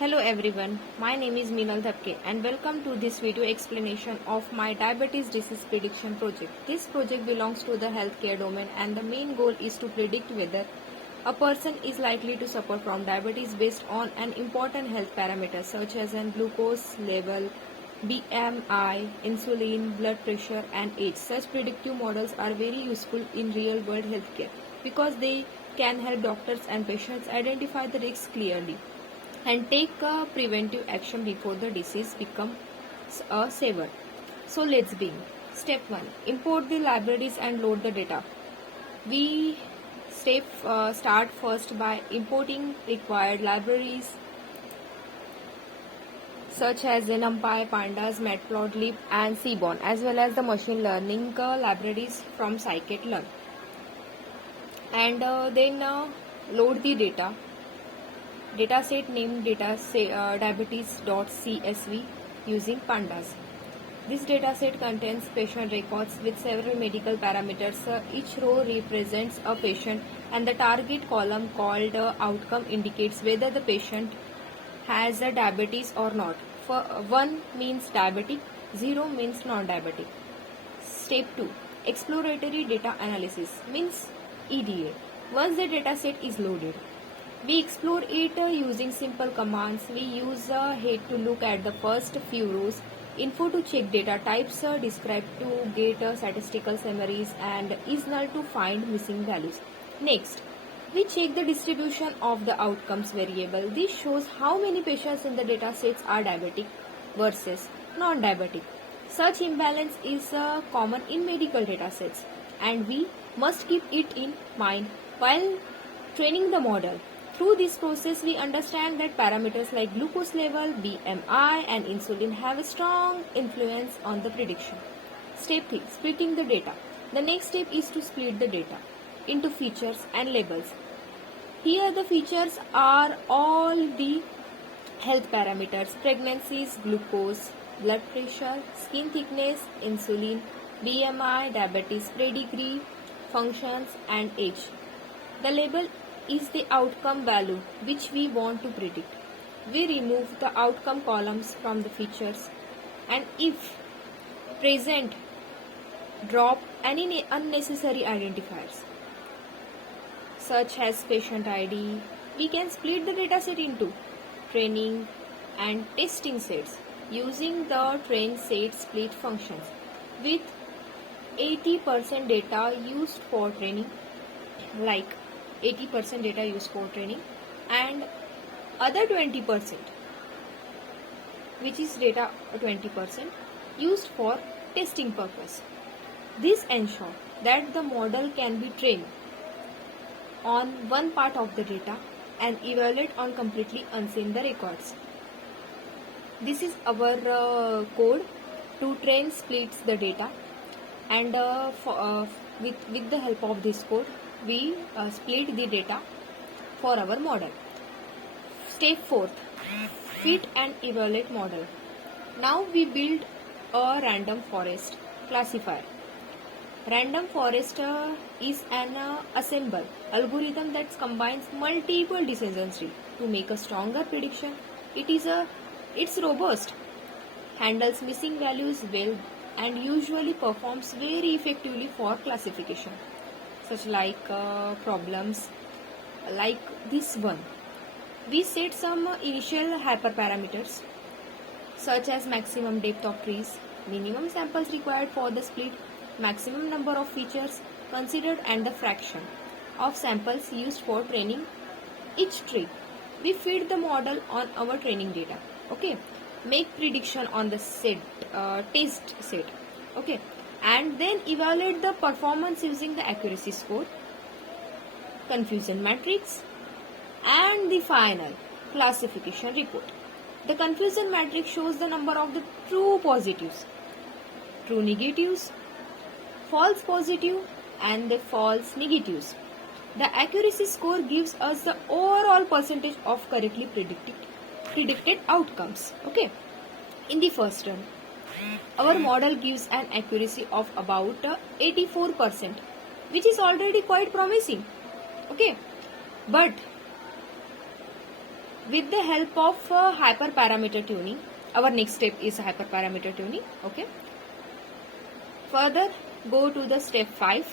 Hello everyone, my name is Meenal Dhabke and welcome to this video explanation of my diabetes disease prediction project. This project belongs to the healthcare domain and the main goal is to predict whether a person is likely to suffer from diabetes based on an important health parameter such as an glucose level, BMI, insulin, blood pressure and age. Such predictive models are very useful in real world healthcare because they can help doctors and patients identify the risks clearly and take preventive action before the disease becomes severe. So let's begin. Step 1. Import the libraries and load the data. We start first by importing required libraries such as NumPy, Pandas, Matplotlib and Seaborn, as well as the machine learning libraries from scikit-learn. And then load the data. Dataset named diabetes.csv using pandas. This dataset contains patient records with several medical parameters. Each row represents a patient and the target column called outcome indicates whether the patient has a diabetes or not. 1 means diabetic, 0 means non-diabetic. Step 2. Exploratory data analysis means EDA. Once the dataset is loaded, we explore it using simple commands. We use head to look at the first few rows, info to check data types, describe to get statistical summaries, and is null to find missing values. Next, we check the distribution of the outcomes variable. This shows how many patients in the datasets are diabetic versus non-diabetic. Such imbalance is common in medical datasets, and we must keep it in mind while training the model. Through this process, we understand that parameters like glucose level, BMI and insulin have a strong influence on the prediction. Step 3. Splitting the data. The next step is to split the data into features and labels. Here the features are all the health parameters: pregnancies, glucose, blood pressure, skin thickness, insulin, BMI, diabetes pedigree, functions and age. The label is the outcome value which we want to predict. We remove the outcome columns from the features and if present, drop any unnecessary identifiers such as patient ID. We can split the dataset into training and testing sets using the train set split functions with 80% data used for training, like 80% data used for training and other 20% which is data 20% used for testing purpose. This ensures that the model can be trained on one part of the data and evaluate on completely unseen the records. This is our code to train splits the data, and with the help of this code we split the data for our model. Step 4. Fit and evaluate model. Now we build a random forest classifier. Random forest is an assemble algorithm that combines multiple decision trees to make a stronger prediction. It's robust, handles missing values well, and usually performs very effectively for classification, such like problems like this one. We set some initial hyperparameters such as maximum depth of trees, minimum samples required for the split, maximum number of features considered and the fraction of samples used for training each tree. We feed the model on our training data. Okay, make prediction on the test set. Okay, and then evaluate the performance using the accuracy score, confusion matrix and the final classification report. The confusion matrix shows the number of the true positives, true negatives, false positive and the false negatives. The accuracy score gives us the overall percentage of correctly predicted outcomes. Okay, in the first run our model gives an accuracy of about 84%, which is already quite promising. Okay, but With the help of hyperparameter tuning, our next step is hyperparameter tuning. Okay. Further, go to the step 5,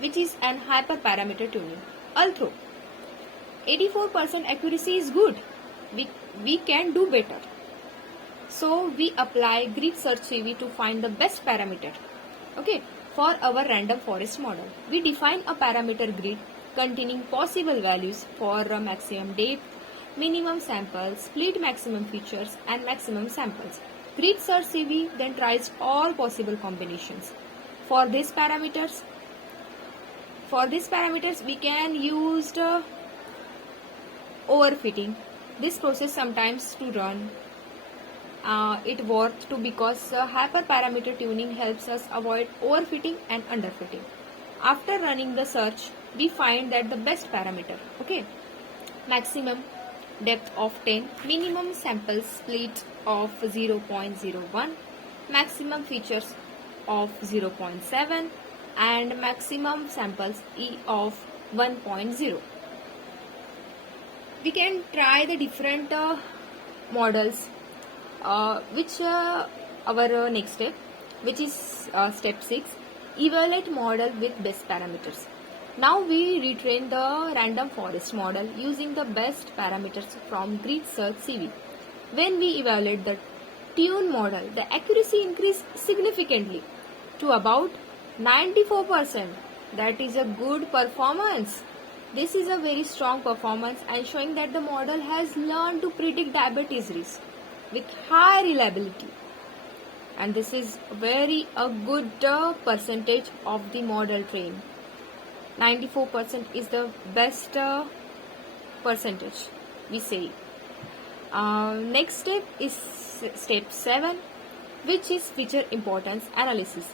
which is an hyperparameter tuning. Although 84% accuracy is good, we can do better. So we apply grid search CV to find the best parameter. Okay, for our random forest model, we define a parameter grid containing possible values for maximum depth, minimum samples, split maximum features, and maximum samples. Grid search CV then tries all possible combinations. For these parameters, we can use the overfitting. This process sometimes to run it worth to because hyperparameter tuning helps us avoid overfitting and underfitting. After running the search, we find that the best parameter, okay, maximum depth of 10, minimum sample split of 0.01, maximum features of 0.7, and maximum samples E of 1.0. We can try the different models, which our next step, which is step 6, evaluate model with best parameters. Now we retrain the random forest model using the best parameters from grid search CV. When we evaluate the tune model, the accuracy increased significantly to about 94%. That is a good performance. This is a very strong performance and showing that the model has learned to predict diabetes risk with high reliability. And this is very a good percentage of the model train. 94% is the best percentage, we say. Next step is step 7, which is feature importance analysis.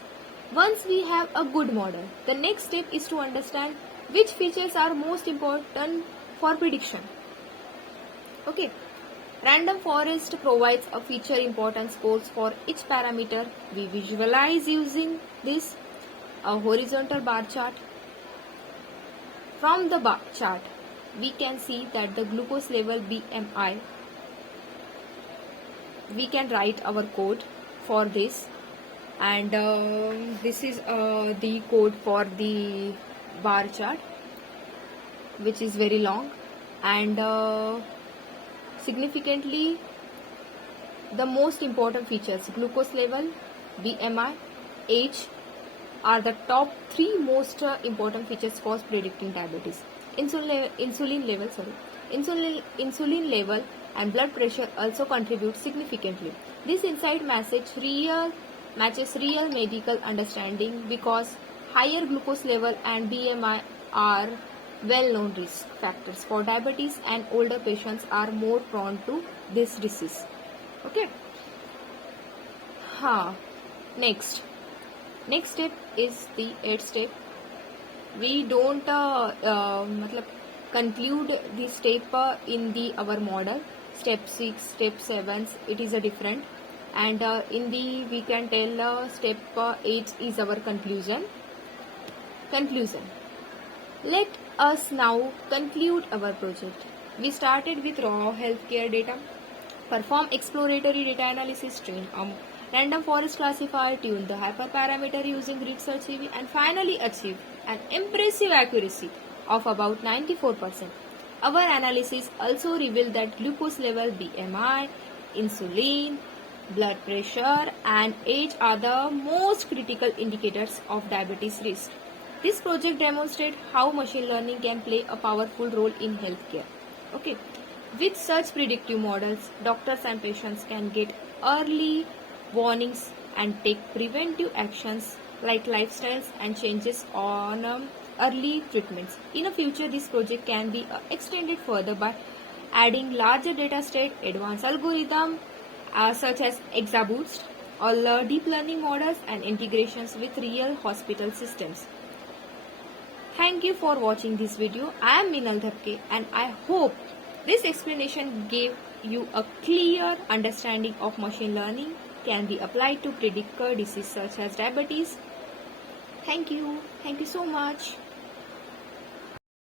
Once we have a good model, the next step is to understand which features are most important for prediction. Okay. Random forest provides a feature importance scores for each parameter. We visualize using this a horizontal bar chart. From the bar chart, we can see that the glucose level BMI. We can write our code for this, and this is the code for the bar chart, which is very long, and significantly the most important features, glucose level, BMI, age, are the top 3 most important features for predicting diabetes. Insulin level and blood pressure also contribute significantly. This insight matches real medical understanding because higher glucose level and BMI are well-known risk factors for diabetes, and older patients are more prone to this disease. Okay. Next step is the 8th step. We don't conclude the step in our model. Step 6, step 7, it is a different, and in the we can tell step 8 is our conclusion. Let us now conclude our project. We started with raw healthcare data, perform exploratory data analysis, train random forest classifier, tune the hyperparameter using grid search CV, and finally achieve an impressive accuracy of about 94%. Our analysis also revealed that glucose level, BMI, insulin, blood pressure, and age are the most critical indicators of diabetes risk. This project demonstrates how machine learning can play a powerful role in healthcare. Okay. With such predictive models, doctors and patients can get early warnings and take preventive actions like lifestyles and changes on early treatments. In the future, this project can be extended further by adding larger data set, advanced algorithms such as XGBoost, or deep learning models, and integrations with real hospital systems. Thank you for watching this video. I am Minal Dhabke, and I hope this explanation gave you a clear understanding of machine learning can be applied to predict diseases such as diabetes. Thank you so much.